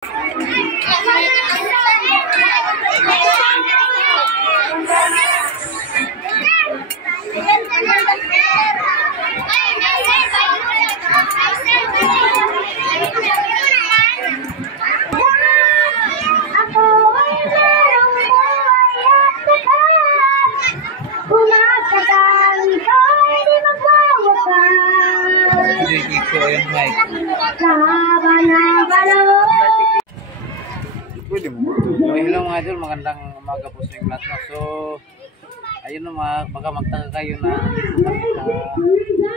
So, hello mga idol, magandang umaga po sa inyo lahat. So, ayun na baka magtaka kayo na dito kami sa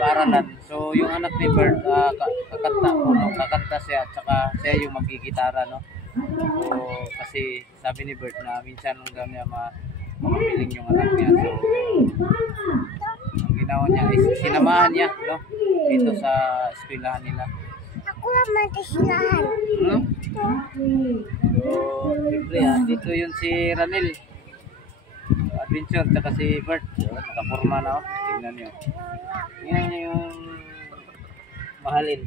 paaralan. So, yung anak ni Bert, kakanta siya at saka siya yung magigitara, no? So, kasi sabi ni Bert na minsan lang daw niya mapiling yung anak niya. So, ang ginawa niya ay sinamahan niya, no? Dito sa eskwelahan nila. Ako naman tisilahan. So, siyempre dito yun si Ranel Adventure, tsaka si Bert. So, nakaporma na, oh. Tingnan nyo. Tingnan nyo yung mahalin.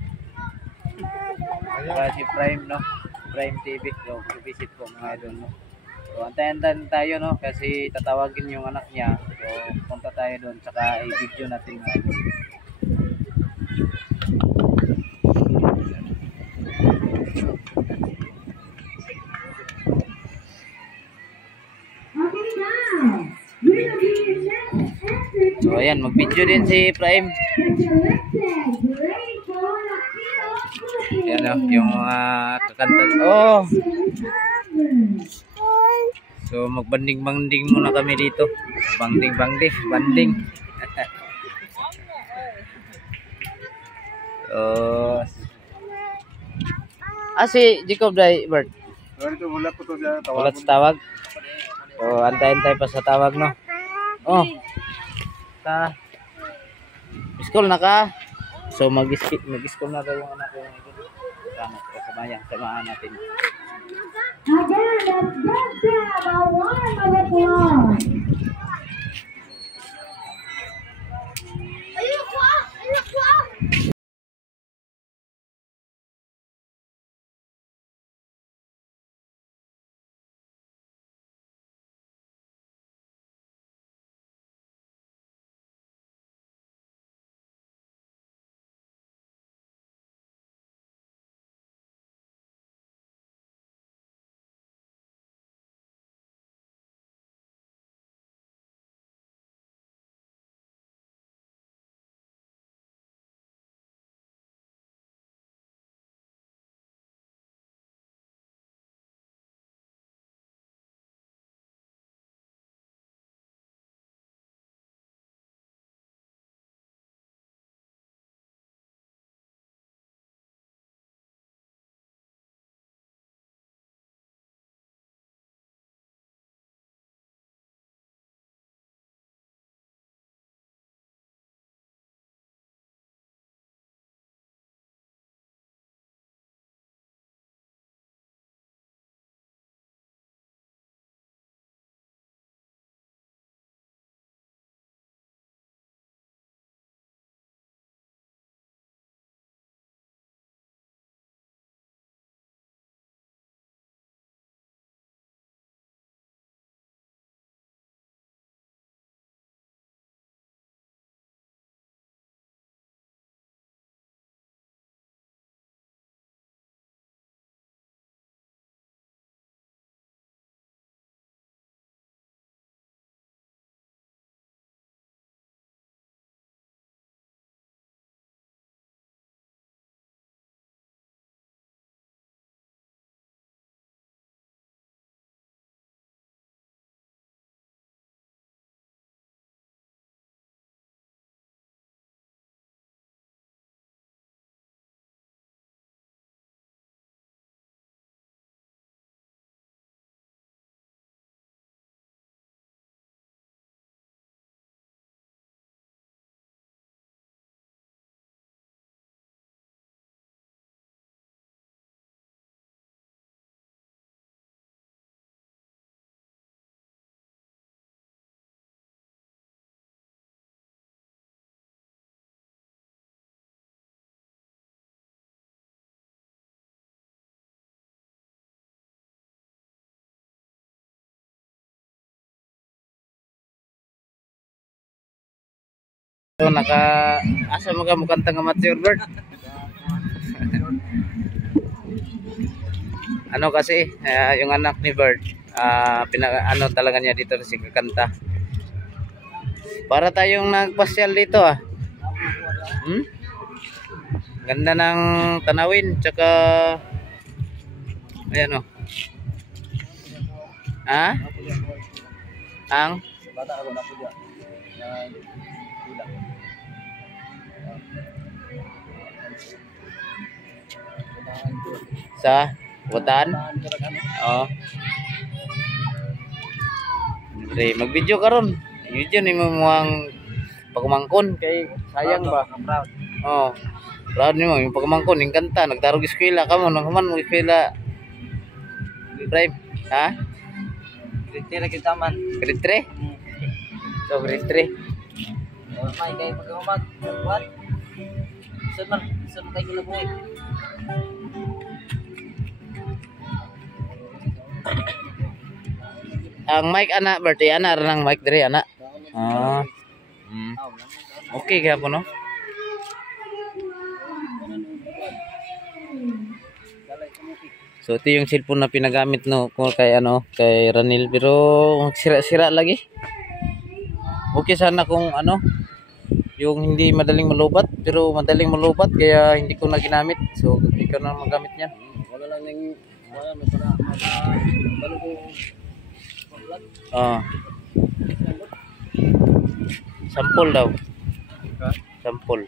Tsaka si Prime, no? Prime TV. So, visit po mga idol, no? So, antayin tayo, no? Kasi tatawagin yung anak niya. So, punta tayo doon. Tsaka i-video natin mga idol. So ayan, mag-video din si Prime. Ayan o, yung mga kakanta. Oh! So magbanding-banding muna kami dito. Banding. Si Jacob Day, Bert. Wala sa tawag. So antayin tayo pa sa tawag, no? Oh. School na ka. So mag-school na daw yung anak ko. Samahan natin. So asa mo ka mukanta nga mature bird? Ano kasi yung anak ni Bird, ano talaga niya dito si kakanta. Para tayong nagpasyal dito Ganda ng tanawin tsaka ayan ang Bata ako na po dyan. sa Butan. Oh. Pre, mag-video karon. Video ni mo muang pagmangkon kay sayang ba. Oh. Proud nimo yung pagmangkon ning kanta nagtarog eskwela kamo nang human mo eskwela. Prime, ha? Grade 3 kita man. Grade 3? So grade 3. May kay pagkamag. What? Sun kay gila boy. Ang mic ana birthday ana ranang mic diri ana. Okay kaya po no. So ito yung cellphone na pinagamit no ko kay kay Ranil pero sira-sira lagi. Okay sana kung yung hindi madaling malubat pero madaling malubat kaya hindi ko na ginamit. So ikaw na magamit niyan. Wala lang ning wala may para balo ko. Sampol daw. Sampol.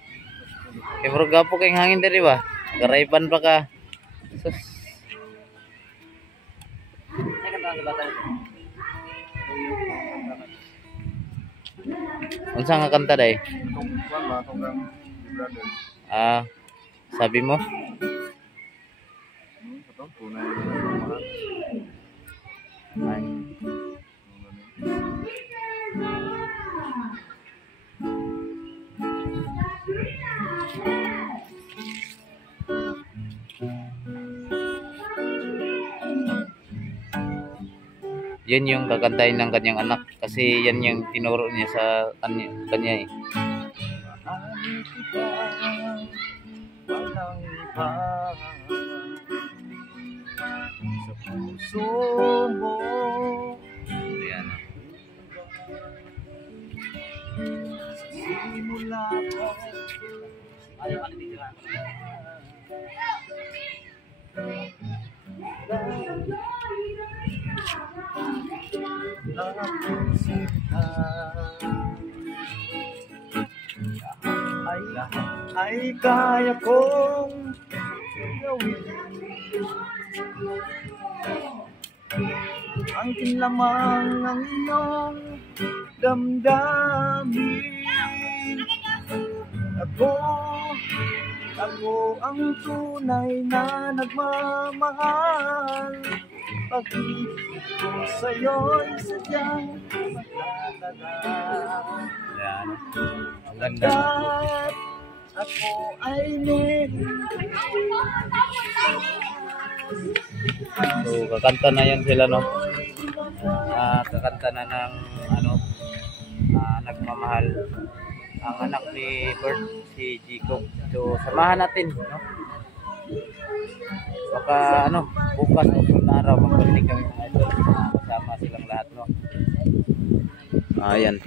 Kaya murag gapo kayong hangin diri ba? Garaypan pa ka. Sus. Unsa nga kanta day? Sabi mo? Ay. Yan yung kakantahin ng kanyang anak kasi yan yung tinuro niya sa kanya Sa puso mo. Ayan. Simula ko. Ayaw ka nitira. Ay kaya kong gawin ang kinlamang ng iyong damdamin. Ako ang tunay na nagmamahal. Pag-ibig ko sa'yo'y sadyang magdadaan. Ayan. Ang ganda. At ako ay meron. So kakanta na yan sila no. Kakanta na ng nagmamahal ang anak ni Bert, si Jacob. So samahan natin no. Baka bukas o sunod na araw magpapalik kami mga idol. Kasama silang lahat no. Ayan.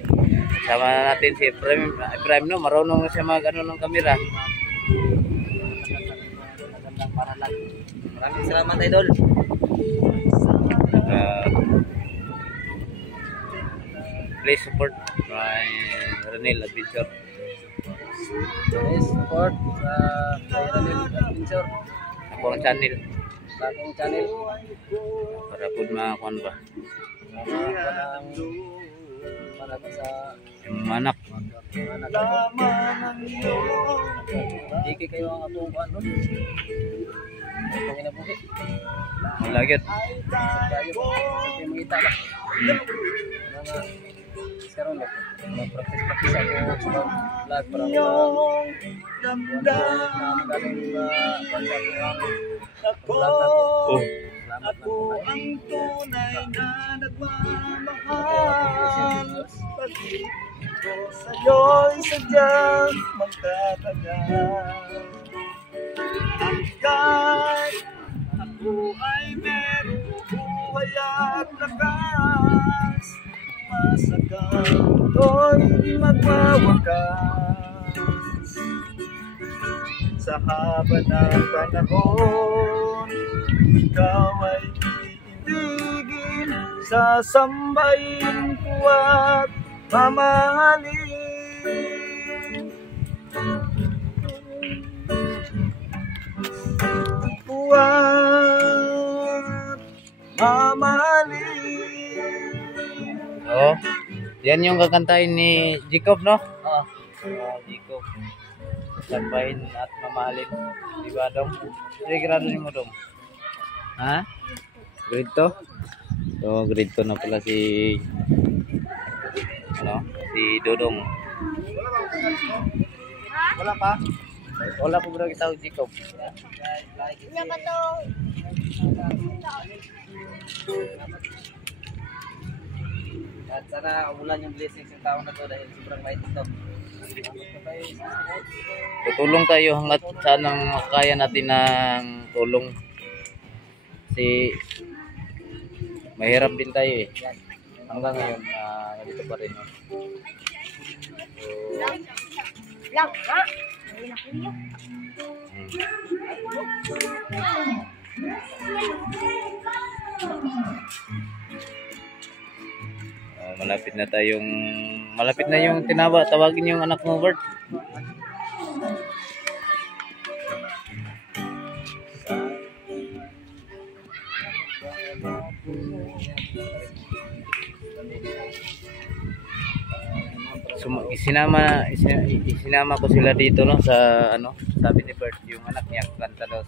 Sama na natin si Ibrahim no, marunong siya ng kamera. Magandang paralan. Maraming salamat, idol. Please support my Ranil Adventure. Please support kay Ranil Adventure. Akong channel. Sa akong channel. Para po makakuan ba? Para sa Yung anak. anak ko. Diki kayo ang atong kuan ron. Itong inabuhi. Malagit. Kayo sa mangita ba. Mga karon ba. Mag-practice ako sa vlog para Oh. ang tunay na nagmamahal. ko sa'yo'y sadyang magtatagal. Hanggang ako ay merong buhay at lakas, masakang ko'y magwawakas. Sa haba ng panahon, ikaw ay iibigin, sasambahin ko at mamahalin. At mamahalin. Oh, yan yung kakantahin ni Jacob, no? Jacob. Sabahin at mamahalin. Diba, Dong? Sige, grado mo, Dong. Ha? Grade 2? So, grade 2 na pala si Dodong. Wala pa? Wala po bro kita Jacob. Ano ba to? At sana umulan yung blessings yung taon na to dahil sobrang light ito. Tutulong tayo hanggat sanang makakaya natin ng tulong. Kasi mahirap din tayo eh. Hanggang ngayon, nandito pa rin. Lang, ha? Malapit na yung tawagin yung anak mo, Bert. Isinama ko sila dito, no, sa sabi ni Bert, yung anak niya kanta daw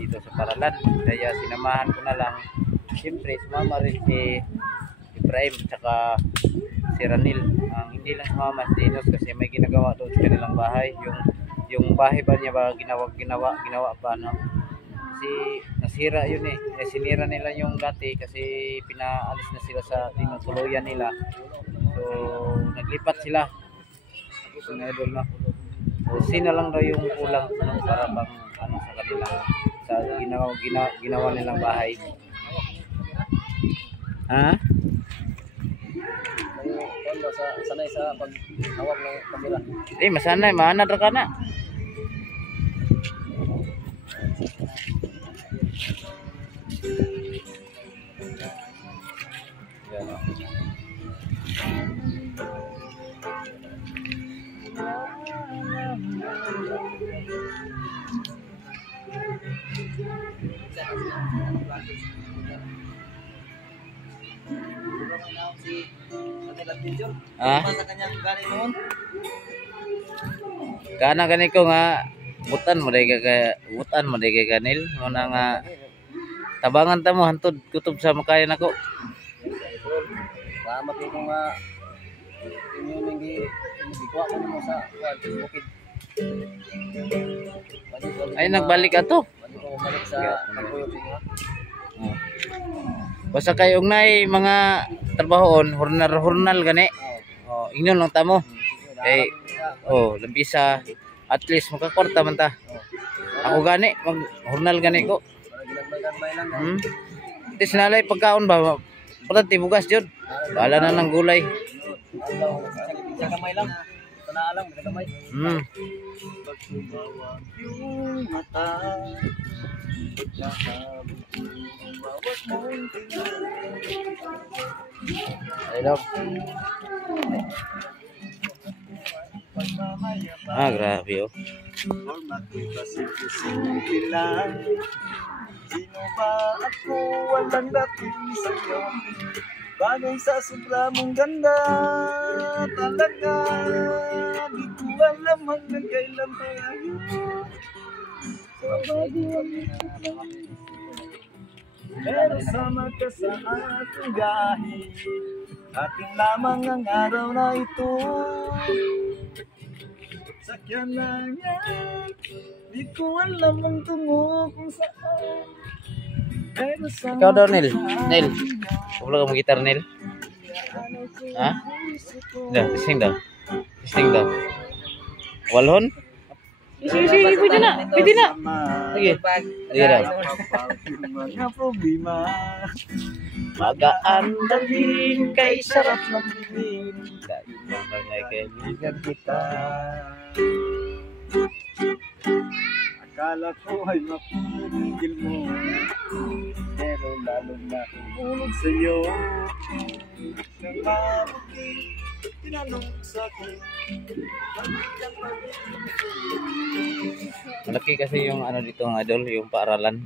dito sa Paralan, kaya sinamahan ko na lang. Siyempre sumama rin si Ibrahim tsaka si Ranil. Hindi lang sumama si Dinos kasi may ginagawa doon sa kanilang bahay, yung bahay ba niya ba ginawa pa, no? Kasi nasira yun eh. Sinira nila yung dati kasi pinaalis na sila sa tinutuluyan nila. So, naglipat sila. So, idol na. So, sina lang daw yung kulang, no, para bang sa kanilang ginawa nilang bahay. Ha? Sanay sa paghawak ng kamera. Masanay, maanad ra ka na. Sa kanyang gani noon. Kana gani ko nga butan mo day kay kanil mo na nga tabangan ta mo hantud kutob sa makaya nako. Salamat ko nga inyo ngi kuha ko mo sa bukid. Ay nagbalik ato. Balik sa pagkuyog niyo. Basta kayo nay mga trabahoon hurnal gani. Ingon lang ta mo. Kay lambisa at least makakwarta man ta. Ako gani mag hurnal gani ko. Ginagmay lang. Tis nalay pagkaon ba? Pati bugas jud. Bala na ng gulay. Sa kamay lang. Kana lang sa kamay. Pagsumawa yung mata. Hello. Grabe oh. Sino ba ako? Walang dating sa'yo. Bagay sa sobra mong ganda. Talaga di ko alam hanggang kailan tayo. Pero sama ka sa aking gahi. Ating lamang ang araw na ito. Sakyan lang yan. Di ko alam ang tungo kung saan. Ikaw daw, Nel. Nel. Wala ka mag-gitar, Nel. Ha? Dah, testing daw. Testing daw. Walhon? Sige, pwede na. Pwede na. Sige. Sige daw. Mga problema. Magaan dating kay sarap ng bilin. dahil mga kaibigan Kita. Akala ko ay mapipigil mo, pero lalo na umulog sa'yo. Nang mabuti, tinanong sa'kin. Malaki kasi yung ano dito ng idol, yung paaralan.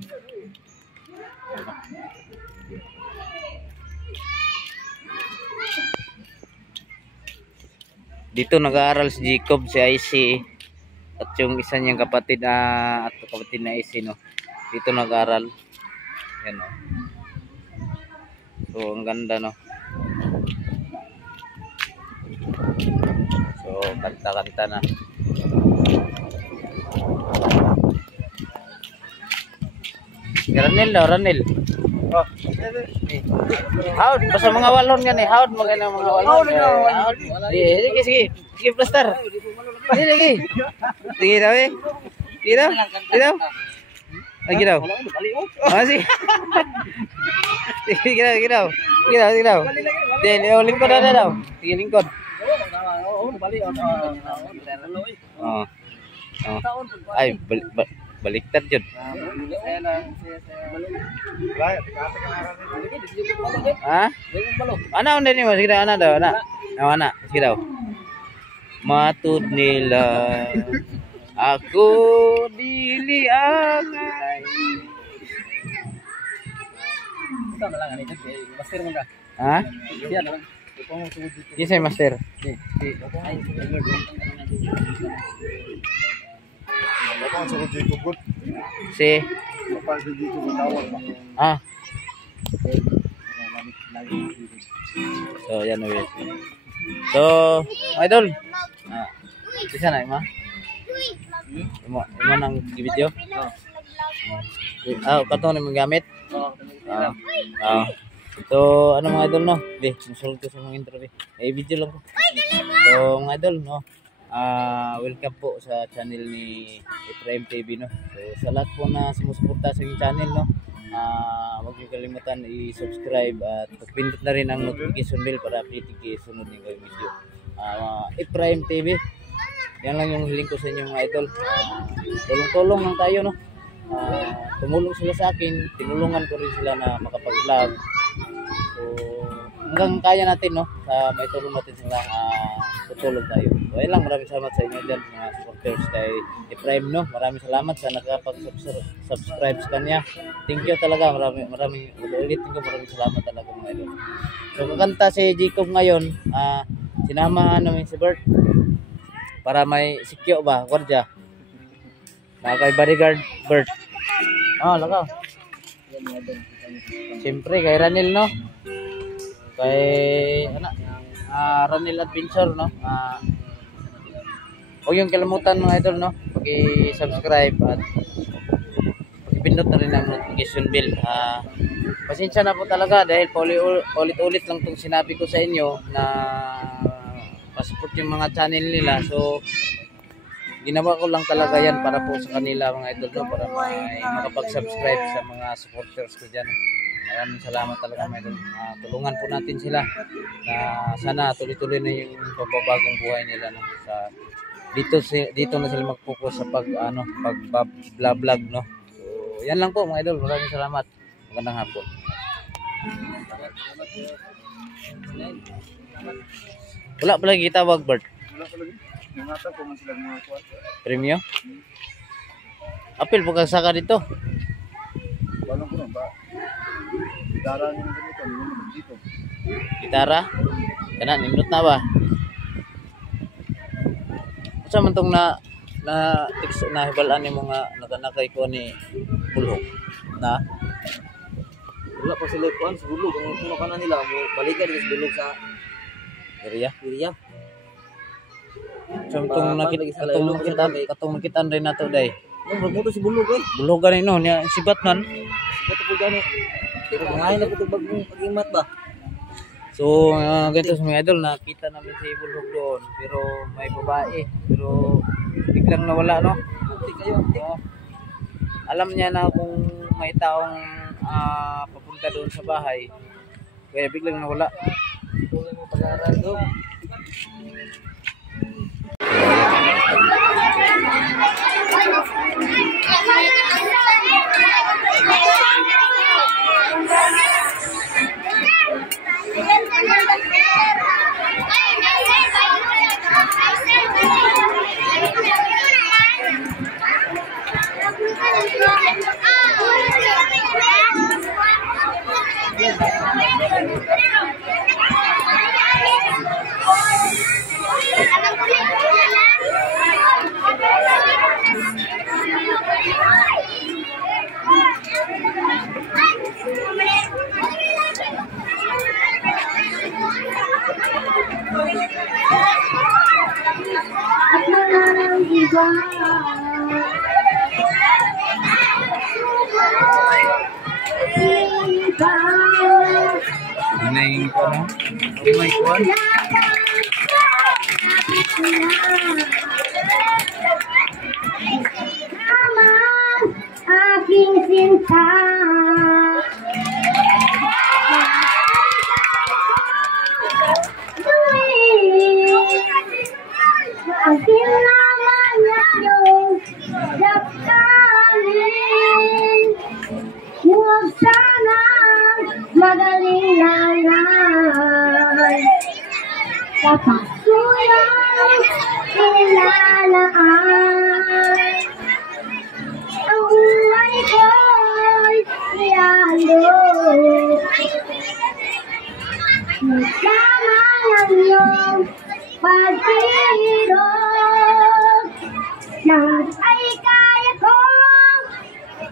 Dito nag-aaral si Jacob, si IC, at yung isa niyang kapatid na IC, no. Dito nag-aaral. Yan, no. So ang ganda, no. So kanta-kanta na. Ranel daw, Ranel. Oh, Haud, basta mga walon yan eh. Haud, mga walon. Haud. Sige, sige. Sige, plaster. Sige, sige. Sige daw eh. Sige daw. Sige daw. Sige daw. Ah, sige. Sige daw, sige daw. Sige daw, sige daw. Lingkod na daw. Sige, lingkod. Oh. Ay, baliktad yun. Ha? Ano ang din mo? Sige daw, ano daw? Ano? Sige daw. Matud nila ako dili angay. Ha? Kisay master. Bakit sa kutsi ko good? Si Kapag dito matawag pa. ah. So yan ulit. So idol. Ah. Bisa na ima? Ima nang video? Ah, kato na magamit. Ah. So ano mga idol no? Be, susulod ko sa mga intro be. Video lang ko. So mga idol no. Welcome po sa channel ni Ephraim TV no. So sa lahat po na sumusuporta sa aking channel no. Huwag niyo kalimutan i-subscribe at pindot na rin ang notification bell para update kayo sunod ng video. Ephraim TV. Yan lang yung hiling ko sa inyo mga idol. Tulong-tulong lang tayo no. Tumulong sila sa akin, tinulungan ko rin sila na makapag-vlog. So hanggang kaya natin no, sa may tulong natin sila, tutulong tayo. So ayun lang, maraming salamat sa inyo dyan mga supporters kay Ephraim no. Maraming salamat sa nakapag-subscribe sa kanya. Thank you talaga, maraming ulitin ko, maraming salamat talaga mga idol. So kakanta si Jacob ngayon, sinama namin si Bert para may sikyo ba, gwardiya. Kay bodyguard Bert. Lakaw. Siyempre kay Ranil no. Kay Ranil Adventure no. Huwag yung kalimutan mga idol no. Paki-subscribe at paki-pindot na rin ang notification bell. Pasensya na po talaga dahil ulit-ulit lang itong sinabi ko sa inyo na pa-support yung mga channel nila. So ginawa ko lang talaga yan para po sa kanila mga idol no, para may makapag-subscribe sa mga supporters ko dyan. Maraming salamat talaga mga idol. Tulungan po natin sila na sana tuloy-tuloy na yung pagbabagong buhay nila no. Sa dito na sila mag-focus sa pag-vlog no. So yan lang po mga idol. Maraming salamat. Magandang hapon. Wala pala gitawag Bert. Wala pa lagi. Nangata ko man sila mga kuwan. Premyo? Apil po kagsaka dito. Walang ko ba? Darang yung ganito, nilunod dito. Gitara? Kana, nimnot na ba? Sa man tong na hibalaan ni mga nakanakay ko ni Bulhog na Wala pa sila kuan sa bulog. Ang kuno kana nila mo balikan sa bulog sa area. So katong nakitaan rin nato day. Magmoto si bulog eh. Bulogan no niya sibat man. Bato po gani. Ngayon na ko bagong pagimat ba? So, ganito sa mga idol, nakita namin si Bulhog doon, pero may babae, pero biglang nawala, no? Oo. Alam niya na kung may taong papunta doon sa bahay, kaya biglang nawala. Tuloy mo pag-aaral doon. Hinayin ko, no? Oh my God. Aking sinta, ang kailangan niya yung daktalin. Huwag sanang magaling-langan, kapag kulang ilalaan. Ang buhay ko'y ialok, kasama ng iyong pag-irog. Lahat ay kaya kong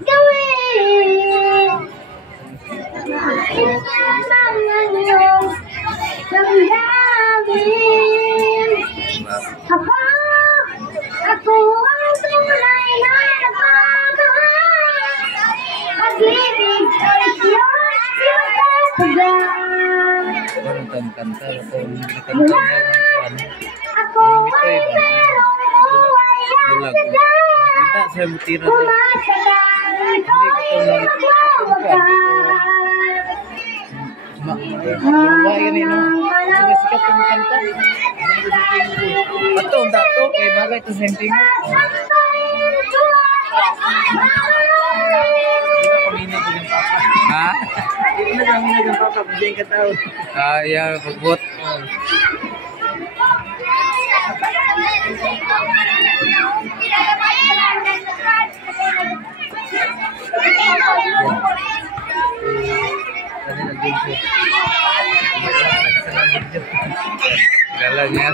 gawin, kasama ng iyong damdamin. Ako ang tunay na nagmamahal. Pag-ibig ko'y siyang sinatagal. Parang kanta, Mula ako ay merong buhay at tagal. kita sa butira to. Tumatagal ko'y magwawakas. Buhay ni no. Sige sikat ang kanta. Bato dato kay bagay to senting. Ha? Hindi na kami nagpapa, hindi ka tao. Yeah, pagbot. Galanya.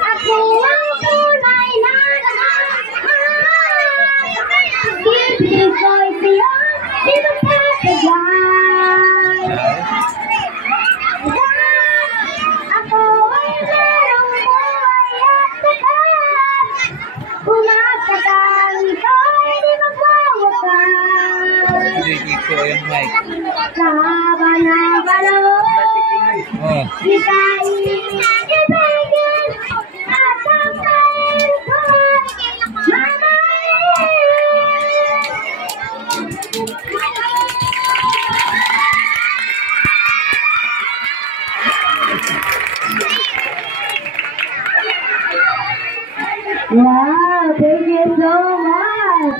Ako ang tunay na nagmamahal. Ibig ko'y siyang sinatagal. Ako ay merong buhay at tagal. Tumatagal ko'y di magwawakas. Hindi ko yung mic. Laban na panahon, Oh. kita ibigin at ang kain ko'y mamahalin. Wow, thank you so much.